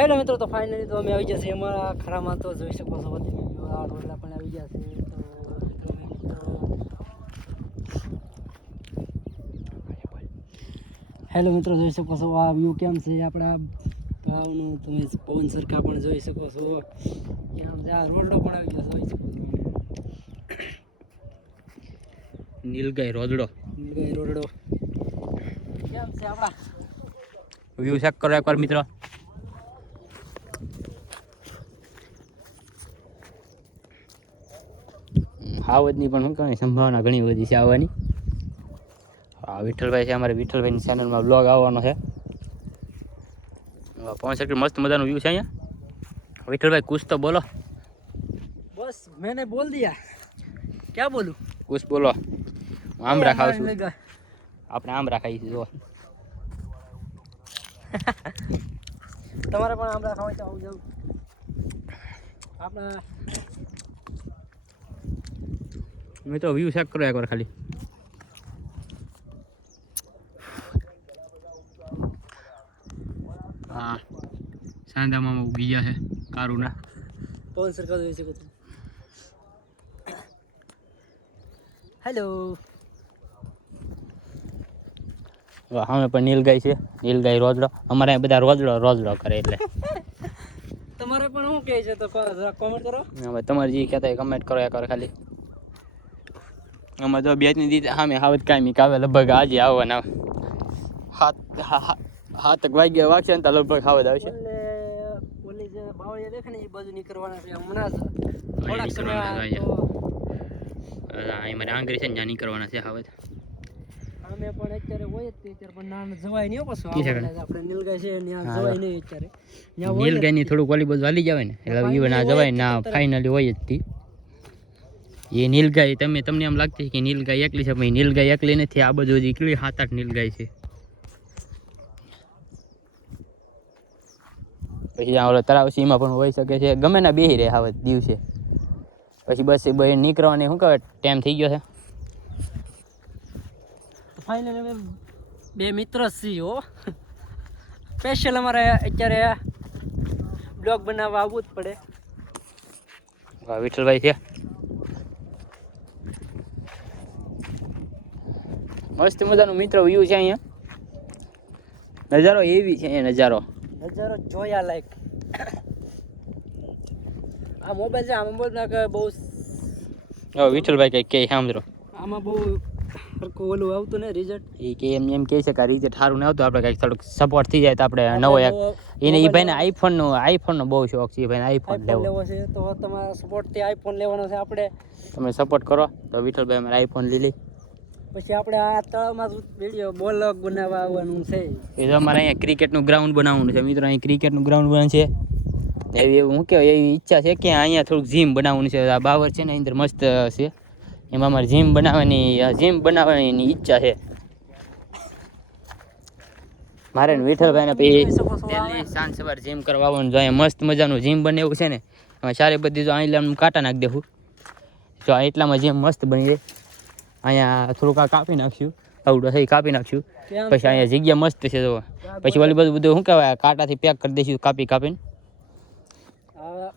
Hello મિત્રો તો finally તો અમે આવી જશે અમારા ખરામાં તો જોઈ શકો છો બધી આ રોડલા પણ આવી જશે હેલો મિત્રો જોઈ શકો છો આ વ્યૂ કેમ છે આપણા ભાવનું? તમે પવન સરખા પણ જોઈ શકો છો. કેમ છે? આ રોડલો પણ આવી ગયો જોઈ શકો છો. નીલગાય રોદડો. નીલગાઈ રોડડો કેમ છે આપણા? વ્યૂ ચેક કરો એકવાર મિત્રો. હાવજની પણ શું કહેવાય સંભાવના ઘણી બધી છે આવવાની. આ વિઠ્ઠલભાઈ છે અમારે. વિઠ્ઠલભાઈની ચેનલમાં બ્લોગ આવવાનો છે. પવન સેક્ટર મસ્ત મજાનું વ્યૂ છે અહીંયા. વિઠ્ઠલભાઈ કુછ તો બોલો. બસ મેને બોલ દિયા. ક્યાં બોલું? કુછ બોલો. હું આમ ખાઉં છું. આપણે આમ રાખાઈ છીએ જો. તમારે પણ આમ રાખાવ છે આવું જાવ આપણા મિત્રો વ્યૂ ચેક કરો એકવાર ખાલી. હા. સાંધામાં ઉગી ગયા છે કારુના. પવન સરકાર જોઈ શકો હેલો અમે પણ નીલગાય છે. નીલગાય રોજડો. અમારે બધા રોજડો રોજડો કરે એટલે. તમારે પણ શું કહે છે તો કોમેન્ટ કરો. હવે તમારે જે કહેતા કમેન્ટ કરો એકવાર ખાલી. અમે તો બે ની દીધી સામે હાવત કાંઈ આવે લગભગ આજે આવવાના. હાથ હાથ વાગ્યા વાગશે ને તો લગભગ હાવત આવશે. એટલે ઓલી જે દેખે ને એ બાજુ નીકળવાના છે જ. ને જ્યાં નીકળવાના છે હાવત. અમે પણ અત્યારે હોય જ અત્યારે પણ ના જવાય નહીં પાછું. આપણે નીલગાય છે ત્યાં જવાય નહીં અત્યારે. જ નીલગાયની થોડુંક ઓલી બધું હાલી જવાય ને. એટલે ઈવન આ જવાય ના. ફાઇનલી હોય જ તી. એ નીલગાય તમે તમને એમ લાગતી કે નીલગાય એકલી છે ભાઈ નીલગાય એકલી નથી. આ બધું એકલી કેટલી સાત આઠ નીલગાય છે. પછી આ ઓલો તળાવ છે એમાં પણ હોઈ શકે છે. ગમે ના બેહી રહે હવે દિવસે. પછી બસ એ બહાર નીકળવાની શું કહેવાય ટાઈમ થઈ ગયો છે. ફાઇનલી બે મિત્ર છીએ હો. સ્પેશિયલ અમારે અત્યારે બ્લોગ બનાવવા આવવું જ પડે. વિઠ્ઠલભાઈ છે. મસ્ત મજાનું મિત્ર વ્યૂ છે અહીંયા. નજારો એવી છે અહીંયા નજારો. નજારો જોયા લાયક આ મોબાઈલ છે આ મોબાઈલ કે બહુ હવે વિઠ્ઠલભાઈ કંઈક કે સાંભળો. આમાં બહુ સરખું ઓલું આવતું ને રિઝલ્ટ એ કે એમ એમ કહે છે કે રિઝલ્ટ સારું ના આવતું આપણે કંઈક થોડુંક સપોર્ટ થઈ જાય તો આપણે નવો એક એને એ ભાઈને આઈફોનનો આઈફોનનો બહુ શોખ છે એ ભાઈને આઈફોન લેવો. છે તો તમારા સપોર્ટથી આઈફોન લેવાનો છે આપણે. તમે સપોર્ટ કરો તો વિઠ્ઠલભાઈ અમારે આઈફોન લઈ પછી આપણે આ તળાવમાં વીડિયો બોલક બનાવવા આવવાનું છે. એ તો અમારે અહીંયા ક્રિકેટનું ગ્રાઉન્ડ બનાવવાનું છે. મિત્રો અહીં ક્રિકેટનું ગ્રાઉન્ડ બને છે. એવી હું કહેવાય એવી ઈચ્છા છે કે અહીંયા થોડુંક જીમ બનાવવાનું છે. આ બાવર છે ને અંદર મસ્ત છે. એમાં અમારે જીમ બનાવવાની જીમ બનાવવાની ઈચ્છા છે. મારે ને વિઠ્ઠલભાઈને પછી સાંજ સવાર જીમ કરવા આવવાનું. જોઈએ મસ્ત મજાનું જીમ બને એવું છે ને એમાં સારી બધી જો અહીં કાંટા નાખી દેવું જો આ એટલામાં જીમ મસ્ત બની જાય. અહીંયા થોડુંક આ કાપી નાખ્યું. આવડો થઈ કાપી નાખ્યું. પછી અહીંયા જગ્યા મસ્ત છે જો. પછી ઓલી બધું બધું શું કહેવાય? કાંટાથી પેક કરી દઈશું કાપી કાપીને.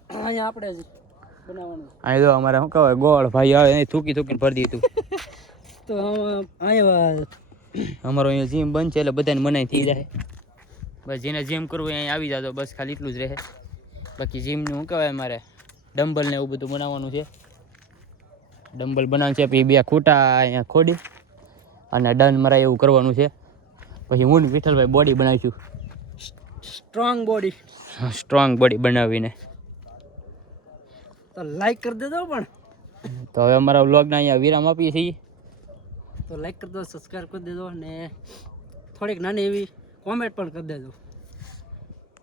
અહીંયા આપણે જ જો અમારે શું કહેવાય? ગોળ ભાઈ આવે એને થૂકી થૂકીને ભરી દીધું. તો અહીંયા અમારો અહીંયા જીમ બંધ છે એટલે બધાને મનાઈ થઈ જાય. બસ જેને જીમ કરવું અહીંયા આવી જાતો બસ ખાલી એટલું જ રહે. બાકી જીમનું શું કહેવાય અમારે? ડમ્બલ ને એવું બધું બનાવવાનું છે. ડમ્બલ બનાવવાનું છે પછી બે ખૂટા અહીંયા ખોડી અને ડન મરાય એવું કરવાનું છે. પછી હું વિઠ્ઠલભાઈ બોડી બનાવીશું. સ્ટ્રોંગ બોડી સ્ટ્રોંગ બોડી બનાવીને. તો લાઈક કરી દેજો પણ. તો હવે અમારા વ્લોગના અહીંયા વિરામ આપીએ છીએ. તો લાઈક કરી દો સબસ્ક્રાઈબ કરી દેજો અને થોડીક નાની એવી કોમેન્ટ પણ કરી દેજો.